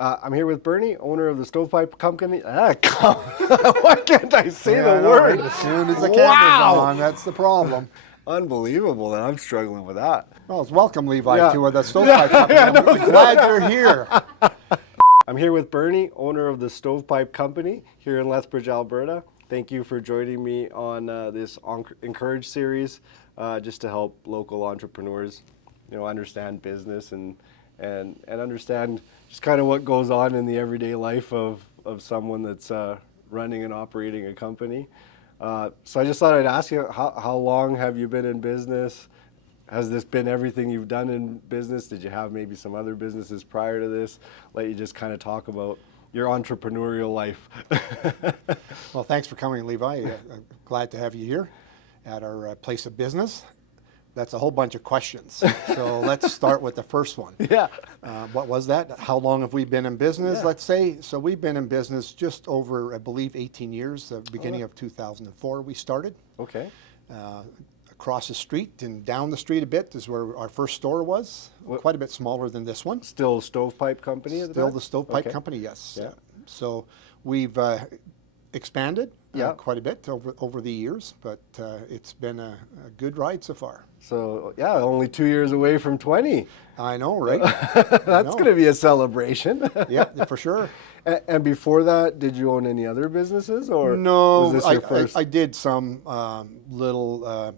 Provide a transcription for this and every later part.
I'm here with Bernie, owner of the Stovepipe Company. Why can't I say Yeah, the I know, word? right? As soon as the camera's Wow. on, that's the problem. Unbelievable that I'm struggling with that. Well, it's welcome, Levi, Yeah. to the Stovepipe Company. I'm glad you're here. I'm here with Bernie, owner of the Stovepipe Company here in Lethbridge, Alberta. Thank you for joining me on this Encourage series, just to help local entrepreneurs, understand business and understand just kind of what goes on in the everyday life of someone that's running and operating a company. So I just thought I'd ask you, how long have you been in business? Has this been everything you've done in business? Did you have maybe some other businesses prior to this? Let you just kind of talk about your entrepreneurial life. Well, thanks for coming, Levi. I'm glad to have you here at our place of business. That's a whole bunch of questions. So let's start with the first one. Yeah. What was that? How long have we been in business, Yeah. let's say? So we've been in business just over, I believe, 18 years. The beginning of 2004 we started. Okay. Across the street and down the street a bit is where our first store was. Quite a bit smaller than this one. Still Stovepipe Company at the Still time? the Stovepipe Okay. Company, yes. Yeah. So we've expanded Yeah. quite a bit over the years, but it's been a good ride so far. So, yeah, only 2 years away from 20. I know, right? That's going to be a celebration. Yeah, for sure. And before that, did you own any other businesses, or No, was this your first? I did some little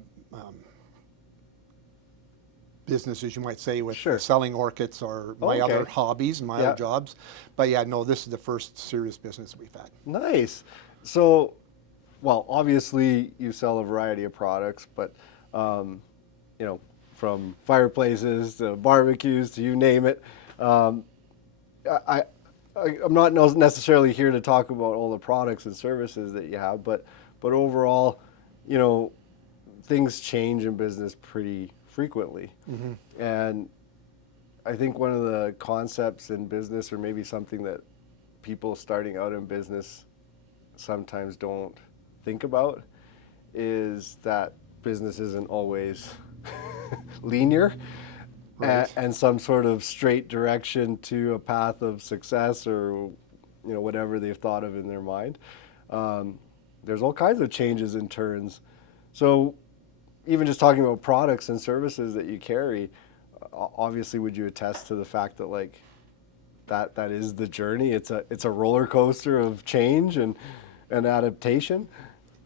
businesses, you might say, with Sure. selling orchids or my Okay. other hobbies, my Yeah. other jobs. But yeah, no, this is the first serious business we've had. Nice. So, well, obviously you sell a variety of products, but from fireplaces to barbecues to you name it. I'm not necessarily here to talk about all the products and services that you have, but overall, things change in business pretty frequently. Mm-hmm. And I think one of the concepts in business, or maybe something that people starting out in business sometimes don't think about, is that business isn't always linear. Right. And some sort of straight direction to a path of success, or whatever they've thought of in their mind. There's all kinds of changes and turns. So even just talking about products and services that you carry, obviously would you attest to the fact that that is the journey? It's a roller coaster of change and adaptation.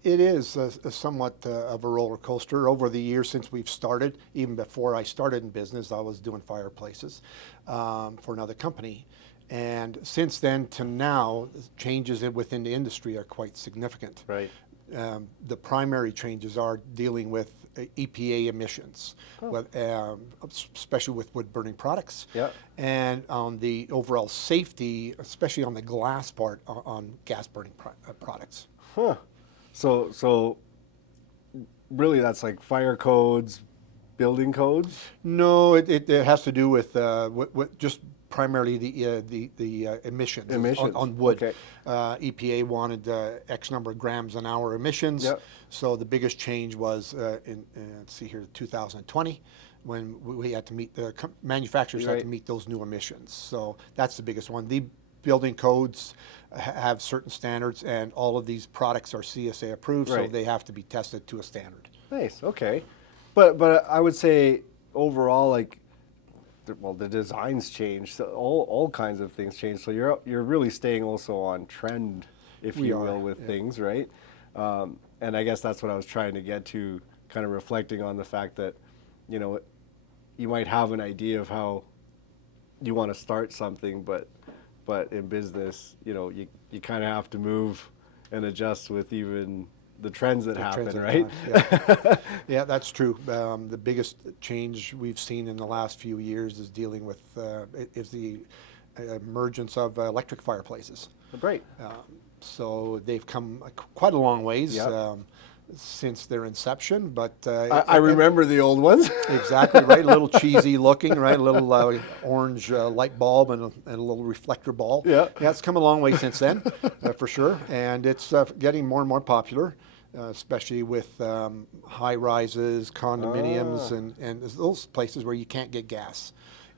It is a somewhat of a roller coaster. Over the years since we've started, even before I started in business, I was doing fireplaces for another company. And since then to now, changes within the industry are quite significant. Right. The primary changes are dealing with EPA emissions, especially with wood-burning products. Yeah. And on the overall safety, especially on the glass part, on gas-burning products. Huh. So really that's like fire codes, building codes? No, it has to do with just primarily the emissions, Emissions. on wood. Okay. EPA wanted X number of grams an hour emissions. Yep. So the biggest change was in let's see here, 2020, when we had to meet manufacturers had Right. to meet those new emissions. So that's the biggest one. The building codes have certain standards, and all of these products are CSA approved, so Right. they have to be tested to a standard. Nice. Okay. But I would say overall, the designs change. So all kinds of things change. So you're really staying also on trend, if We you are, will, with yeah. things, right? And I guess that's what I was trying to get to, kind of reflecting on the fact that, you might have an idea of how you want to start something, but in business, you kind of have to move and adjust with even the trends that happen, Trends at right? times, yeah. Yeah, that's true. The biggest change we've seen in the last few years is dealing with is the emergence of electric fireplaces. Great. So they've come quite a long ways Yep. since their inception. But I remember the old ones. exactly right. A little cheesy looking, right? A little orange light bulb and a little reflector ball. Yeah. Yeah, it's come a long way since then, for sure. And it's getting more and more popular, especially with high rises, condominiums, and those places where you can't get gas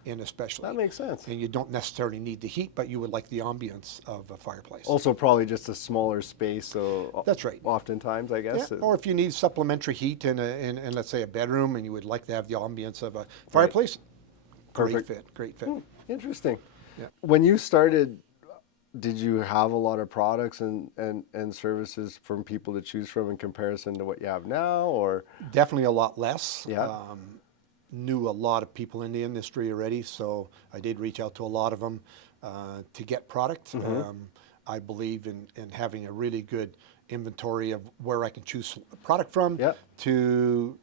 in especially. That makes sense. And you don't necessarily need the heat, but you would like the ambience of a fireplace. Also, probably just a smaller space. So That's right. Oftentimes, I guess. Or if you need supplementary heat in let's say a bedroom, and you would like to have the ambience of a fireplace, Perfect. great fit. Interesting. Yeah. When you started, did you have a lot of products and services from people to choose from in comparison to what you have now, or? Definitely a lot less. Yeah. Knew a lot of people in the industry already, so I did reach out to a lot of them to get product. I believe in having a really good inventory of where I can choose product from Yeah. to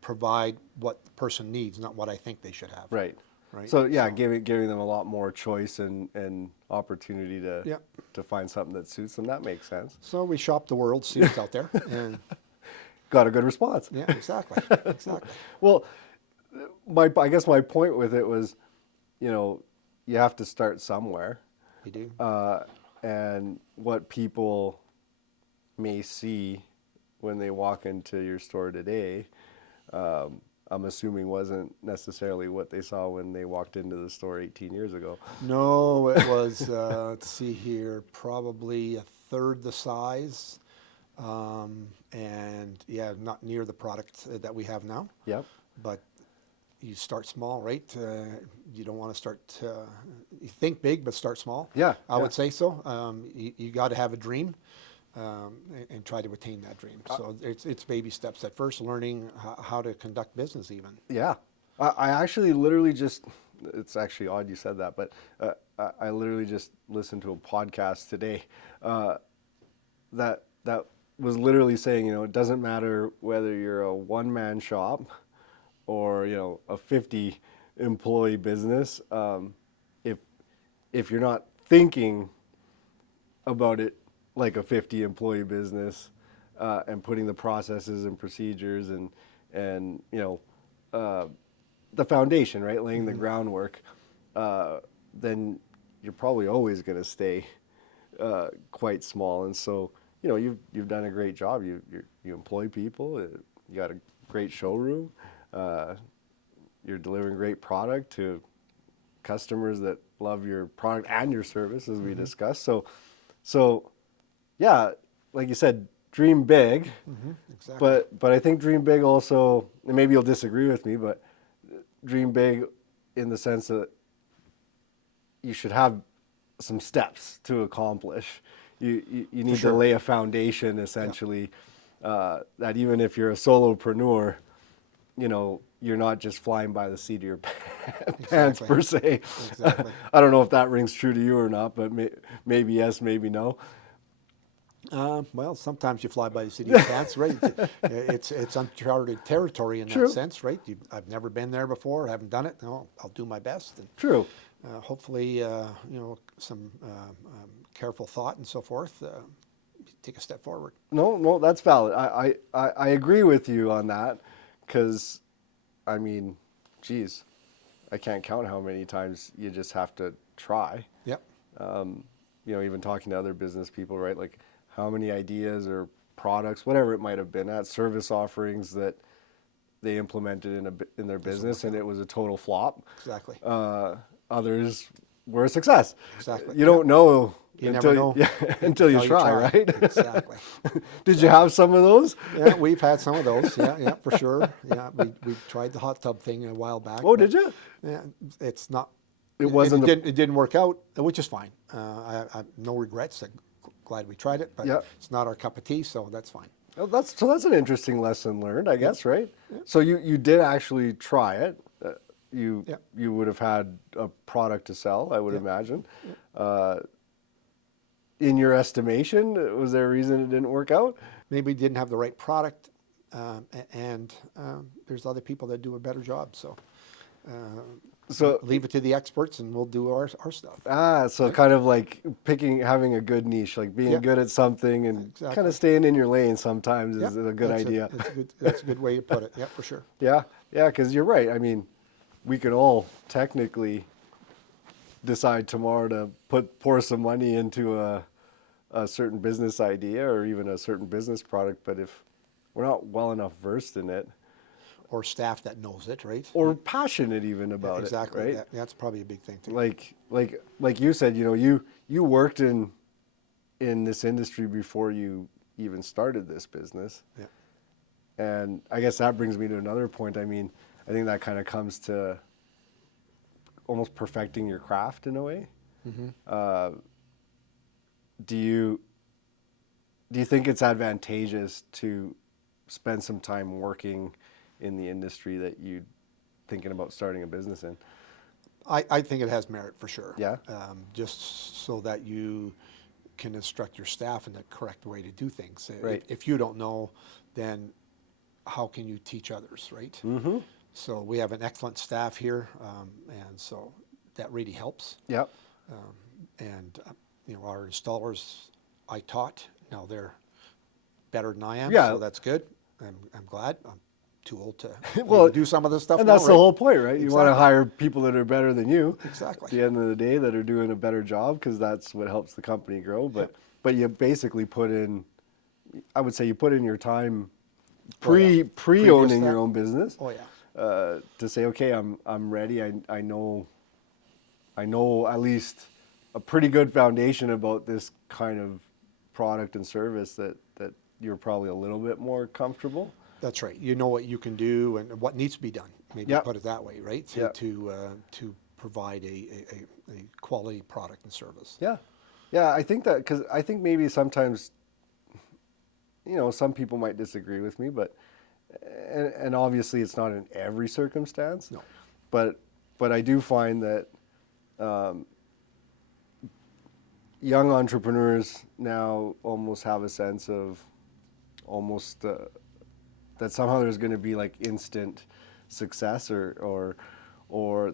provide what the person needs, not what I think they should have. Right. Right. So yeah, giving them a lot more choice and opportunity to find something that suits them. That makes sense. So we shop the world, see what's out there, and Got a good response. yeah, exactly. Well, I guess my point with it was, you have to start somewhere, You do. and what people may see when they walk into your store today, I'm assuming wasn't necessarily what they saw when they walked into the store 18 years ago. No, it was, let's see here, probably a third the size. And yeah, not near the product that we have now. Yep. But you start small, right? You don't want to start, you think big, but start small. Yeah, I yeah. would say so. You got to have a dream and try to attain that dream. So it's baby steps at first, learning how to conduct business even. Yeah. I actually literally just, it's actually odd you said that, but I literally just listened to a podcast today that was literally saying, it doesn't matter whether you're a one-man shop or, a 50 employee business. If you're not thinking about it like a 50 employee business and putting the processes and procedures and the foundation, right, laying the groundwork, then you're probably always going to stay quite small. And so, you've done a great job. You employ people. You got a great showroom. You're delivering great product to customers that love your product and your service, as we discussed. So, yeah, like you said, dream big. Exactly. But I think dream big also, and maybe you'll disagree with me, but dream big in the sense that you should have some steps to accomplish. You need sure. to lay a foundation, essentially, that even if you're a solopreneur, you're not just flying by the seat of your pants, per se. Exactly. I don't know if that rings true to you or not, but maybe yes, maybe no. Well, sometimes you fly by the seat of your pants, right? It's uncharted territory in True. that sense, right? I've never been there before, haven't done it. No, I'll do my best. And, True. hopefully, some careful thought and so forth, take a step forward. No, that's valid. I agree with you on that, because, I mean, geez, I can't count how many times you just have to try. Yep. Even talking to other business people, right? Like how many ideas or products, whatever it might have been, at service offerings that they implemented in their business and it was a total flop. Exactly. Others were a success. Exactly. You don't know You until never know until you try, right? Exactly. Did you have some of those? Yeah, we've had some of those. Yeah, for sure. Yeah, we tried the hot tub thing a while back. Oh, but, did you? Yeah, it's not. It wasn't. It didn't work out, which is fine. I have no regrets. I'm glad we tried it, but Yeah. it's not our cup of tea, so that's fine. Oh, that's an interesting lesson learned, I guess, right? Yeah. So you did actually try it. You would have had a product to sell, I would imagine. Yeah. In your estimation, was there a reason it didn't work out? Maybe we didn't have the right product, and there's other people that do a better job. So leave it to the experts, and we'll do our stuff. So kind of like having a good niche, like being good at something and kind of staying in your lane sometimes is a good idea. That's a good way to put it. Yeah, for sure. Yeah, because you're right. I mean, we could all technically decide tomorrow to pour some money into a certain business idea or even a certain business product, but if we're not well enough versed in it, or staff that knows it, right? or passionate even about Exactly. it, right? That's probably a big thing too. Like you said, you worked in this industry before you even started this business. Yeah. And I guess that brings me to another point. I mean, I think that kind of comes to almost perfecting your craft in a way. Do you think it's advantageous to spend some time working in the industry that you're thinking about starting a business in? I think it has merit for sure. Yeah? Just so that you can instruct your staff in the correct way to do things. Right. If you don't know, then how can you teach others, right? Mm-hmm. So we have an excellent staff here, and so that really helps. Yep. And our installers, I taught. Now they're better than I am, Yeah. so that's good. I'm glad. I'm too old to Well, maybe do some of this stuff And now, that's the right? whole point, right? You want to Exactly. hire people that are better than you. Exactly. At the end of the day, that are doing a better job, because that's what helps the company grow. But you basically put in, I would say you put in your time pre Previous owning that. your own business. Oh yeah. To say, okay, I'm ready. I know at least a pretty good foundation about this kind of product and service that you're probably a little bit more comfortable. That's right. You know what you can do and what needs to be done. Maybe Yep. put it that way, right? Yep. To provide a quality product and service. Yeah, yeah. I think that, because I think maybe sometimes, some people might disagree with me, but and obviously it's not in every circumstance. No. But I do find that young entrepreneurs now almost have a sense of almost that somehow there's going to be like instant success or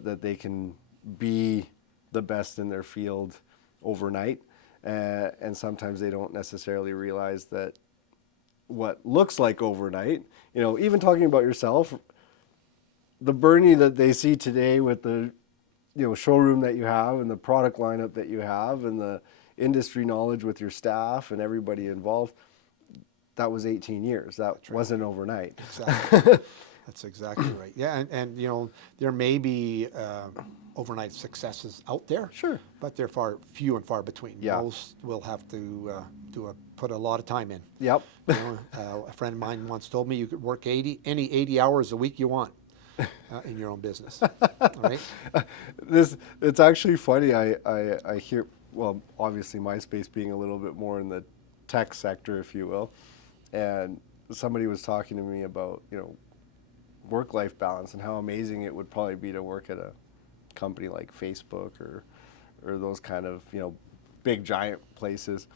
that they can be the best in their field overnight, and sometimes they don't necessarily realize that what looks like overnight, even talking about yourself, the Bernie that they see today with the showroom that you have and the product lineup that you have and the industry knowledge with your staff and everybody involved, that was 18 years. That wasn't overnight. Exactly. That's exactly right. Yeah, and there may be overnight successes out there. Sure. But they're few and far between. Yeah. Most will have to put a lot of time in. Yep. A friend of mine once told me you could work any 80 hours a week you want in your own business. All right. It's actually funny. I hear, well, obviously MySpace being a little bit more in the tech sector, if you will, and somebody was talking to me about work-life balance and how amazing it would probably be to work at a company like Facebook or those kind of big giant places.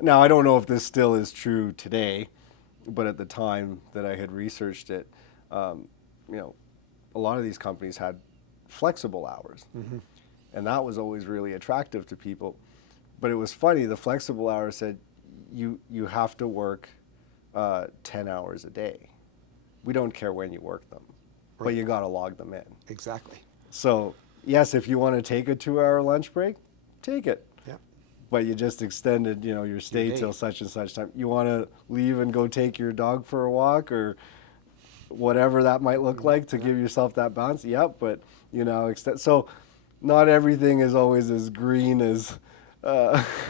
Now I don't know if this still is true today, but at the time that I had researched it, a lot of these companies had flexible hours, and that was always really attractive to people. But it was funny. The flexible hours said you have to work 10 hours a day. We don't care when you work them, but you got to log them in. Exactly. So yes, if you want to take a 2-hour lunch break, take it. Yeah. But you just extended, your stay day. till such and such time. You want to leave and go take your dog for a walk or whatever that might look like to give yourself that balance. Yep, but so not everything is always as green as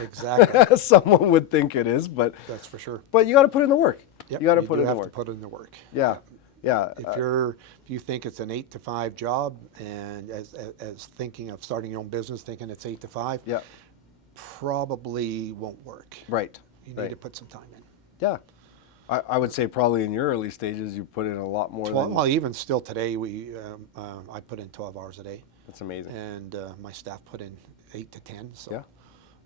Exactly. as someone would think it is, but That's for sure. you got to put in the work. Yep, You got to do put in the have work. to put in the work. Yeah, yeah. If you think it's an 8 to 5 job, and as thinking of starting your own business, thinking it's 8 to 5, Yeah. probably won't work. Right. You need right. to put some time in. Yeah. I would say probably in your early stages you put in a lot more than. Well, even still today, I put in 12 hours a day, That's amazing. and my staff put in 8 to 10. So Yeah.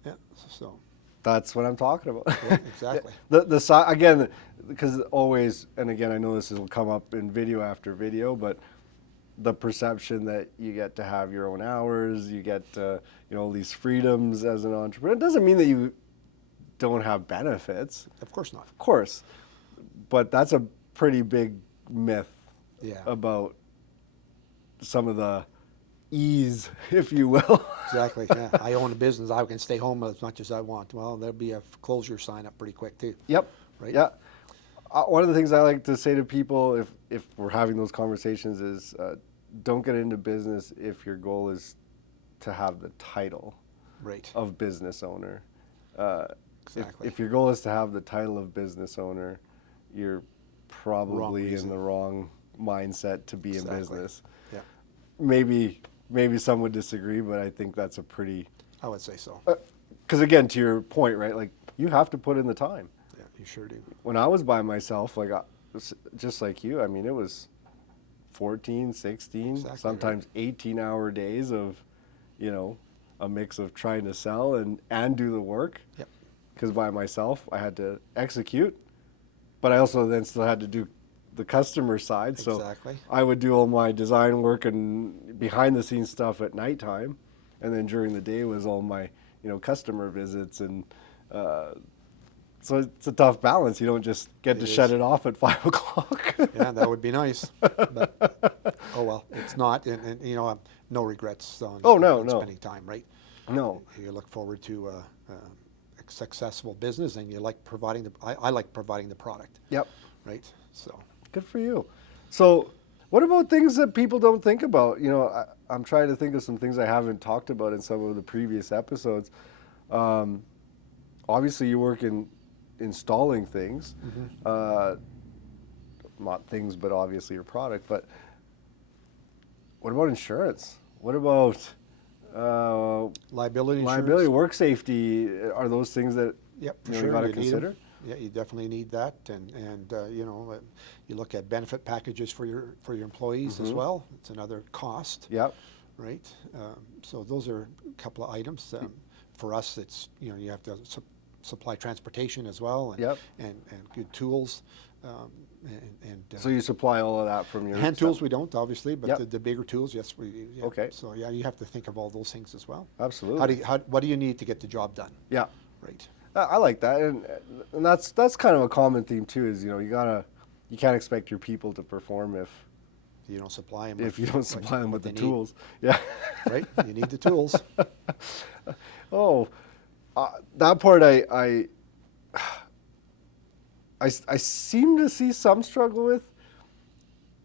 yeah. So That's what I'm talking about. yeah, exactly. Again, because always, and again, I know this will come up in video after video, but the perception that you get to have your own hours, you get all these freedoms as an entrepreneur, it doesn't mean that you don't have benefits. Of course not. Of course, but that's a pretty big myth Yeah. about some of the ease, if you will. Exactly. Yeah. I own a business. I can stay home as much as I want. Well, there'll be a closure sign up pretty quick too. Yep. Right. Yeah. One of the things I like to say to people if we're having those conversations is don't get into business if your goal is to have the title Right. of business owner. Exactly. If your goal is to have the title of business owner, you're probably in reason. the wrong mindset to be Exactly. in business. Yeah, Maybe some would disagree, but I think that's a pretty, I would say so. because again, to your point, right? Like you have to put in the time. Yeah, you sure do. When I was by myself, like just like you, I mean, it was 14, 16, Exactly sometimes 18-hour days of, a mix of trying to sell and do the work. Yep. Because by myself, I had to execute, but I also then still had to do the customer side. So Exactly. I would do all my design work and behind the scenes stuff at nighttime, and then during the day was all my, customer visits and. So it's a tough balance. You don't just get to shut it off at 5 o'clock. Yeah, that would be nice. But, oh well, it's not, and no regrets on, Oh, no, on no. spending time, right? No. You look forward to a successful business, and you like providing I like providing the product, Yep. right? So Good for you. So what about things that people don't think about? I'm trying to think of some things I haven't talked about in some of the previous episodes. Obviously, you work in installing things. Not things, but obviously your product. But what about insurance? What about liability insurance. liability, work safety? Are those things that Yep, for you sure. got to you need 'em. consider? Yeah, you definitely need that, and you look at benefit packages for your employees as well. It's another cost, Yep. right? So those are a couple of items. For us, it's you have to supply transportation as well, and Yep. and good tools, and So you supply all of that from your hand tools we don't obviously, but Yep. the bigger tools, yes, we. Yeah. Okay. So yeah, you have to think of all those things as well. Absolutely. What do you need to get the job done? Yeah. Right. I like that, and that's kind of a common theme too. Is you can't expect your people to perform if You don't supply them. you don't supply them with the they need. tools. Yeah. Right? You need the tools. Oh, that part I seem to see some struggle with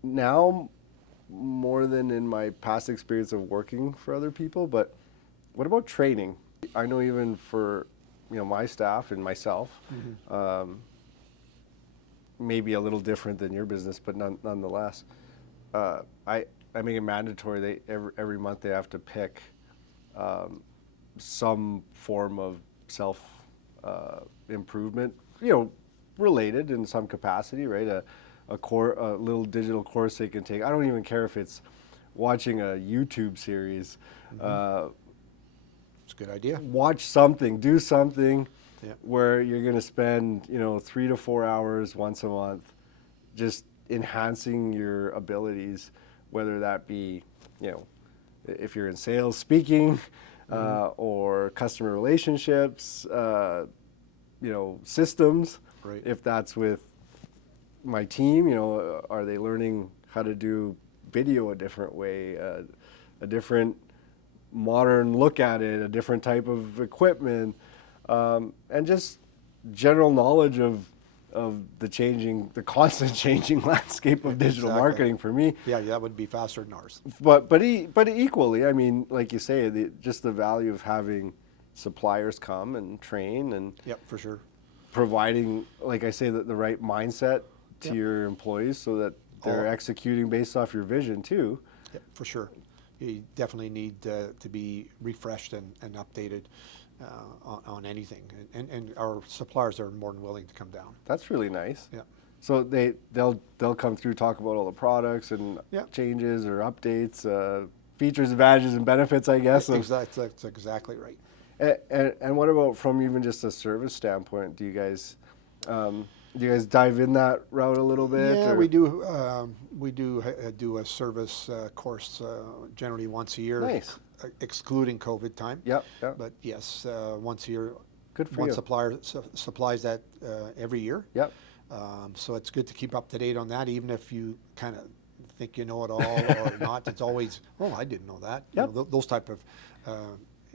now more than in my past experience of working for other people. But what about training? I know even for my staff and myself, maybe a little different than your business, but nonetheless, I make it mandatory. Every month they have to pick some form of self improvement, related in some capacity, right? A little digital course they can take. I don't even care if it's watching a YouTube series. It's a good idea. Watch something, do something Yeah. where you're going to spend 3 to 4 hours once a month just enhancing your abilities, whether that be if you're in sales, speaking, or customer relationships, systems. Right. If that's with my team, are they learning how to do video a different way, a different modern look at it, a different type of equipment, and just general knowledge of the constant changing landscape of digital Exactly. marketing for me. Yeah, that would be faster than ours. But equally, I mean, like you say, just the value of having suppliers come and train and Yep, for sure. providing, like I say, the right mindset to Yep. your employees so that they're All- executing based off your vision too. Yep, for sure. You definitely need to be refreshed and updated on anything. And our suppliers are more than willing to come down. That's really nice. Yeah. So they'll come through, talk about all the products and Yeah. changes or updates, features, advantages, and benefits, I guess. That's exactly right. And what about from even just a service standpoint? Do you guys dive in that route a little bit? Yeah, or? we do. We do a service course generally once a year, Nice. Excluding COVID time. Yep. Yep. But yes, once a year. Good for one you. supplier supplies that every year. Yep. So it's good to keep up to date on that, even if you kind of think you know it all or not. It's always, oh, I didn't know that. Yep. Those type of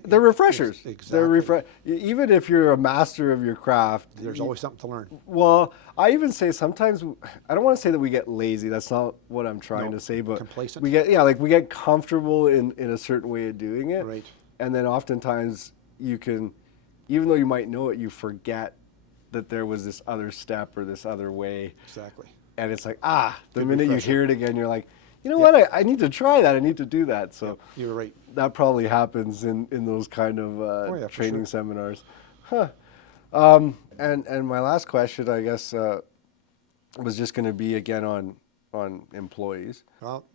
they're refreshers. Exactly. Even if you're a master of your craft, There's always something to learn. well, I even say sometimes I don't want to say that we get lazy. That's not what I'm trying No, to say, but complacent. we get comfortable in a certain way of doing it. Right. And then oftentimes you can, even though you might know it, you forget that there was this other step or this other way. Exactly. And it's like, the Good minute refresher. you hear it again, you're like, you know what? I need to try that. I need to do that. So You're right. that probably happens in those kind of yeah, for training sure. seminars. Huh. And my last question, I guess, was just going to be again on employees. Well,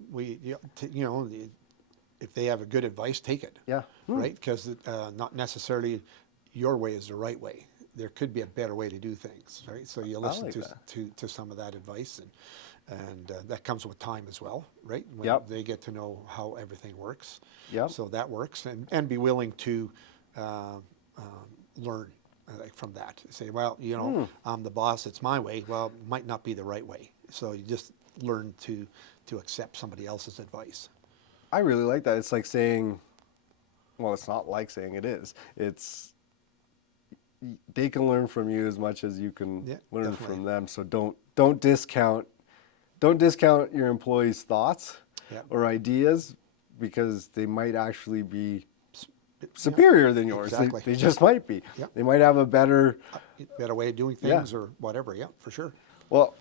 if they have a good advice, take it. Yeah. Right? Because not necessarily your way is the right way. There could be a better way to do things, right? So you listen like to, that. to some of that advice, and that comes with time as well, right? When Yep. they get to know how everything works. Yep. So that works, and be willing to learn from that. Say, well, I'm the boss, it's my way. Well, it might not be the right way. So you just learn to accept somebody else's advice. I really like that. It's like saying, well, it's not like saying, it is. It's, they can learn from you as much as you can Yeah, learn definitely. from them. So don't discount your employees' thoughts Yeah. or ideas, because they might actually be superior than yours. Exactly. They just might be. Yep. They might have a better. Better way of doing Yeah. things or whatever. Yeah, for sure. Well,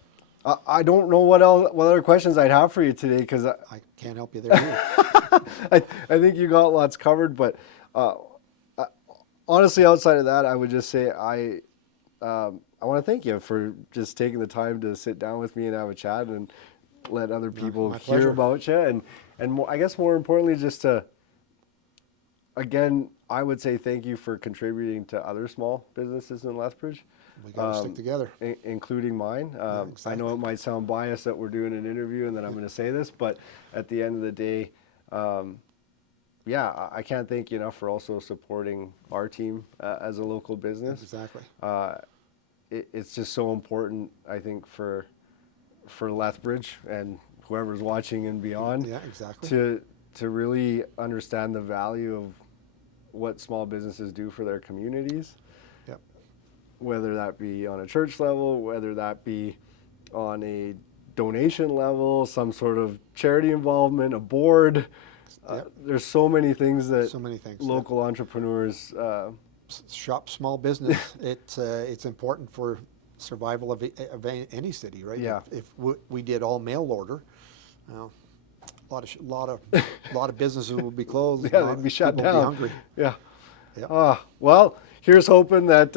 I don't know what other questions I'd have for you today, because I can't help you there either. I think you got lots covered. But honestly, outside of that, I would just say I want to thank you for just taking the time to sit down with me and have a chat and let other people my hear pleasure. about you. And more, I guess more importantly, just to, again, I would say thank you for contributing to other small businesses in Lethbridge. We got to stick together. Including mine. I exactly. know it might sound biased that we're doing an interview and that I'm going to say this, but at the end of the day, I can't thank you enough for also supporting our team as a local business. Exactly. It's just so important, I think, for Lethbridge and whoever's watching and beyond. Yeah, exactly. To really understand the value of what small businesses do for their communities. Yep. Whether that be on a church level, whether that be on a donation level, some sort of charity involvement, a board. Yep. There's so many things that So many things, local entrepreneurs. Shop small business. It's important for survival of any city, right? Yeah. If we did all mail order, a lot of businesses would be closed. Yeah, they'd be shut people down. Would be hungry. Yeah. Yep. Well, here's hoping that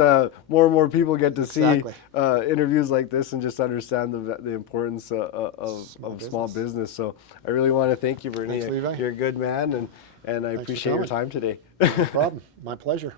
more and more people get to Exactly. see interviews like this and just understand the importance of small business. So I really want to thank you, Bernie. Thanks, Levi. You're a good man, and I for appreciate your coming. time today. No problem. My pleasure.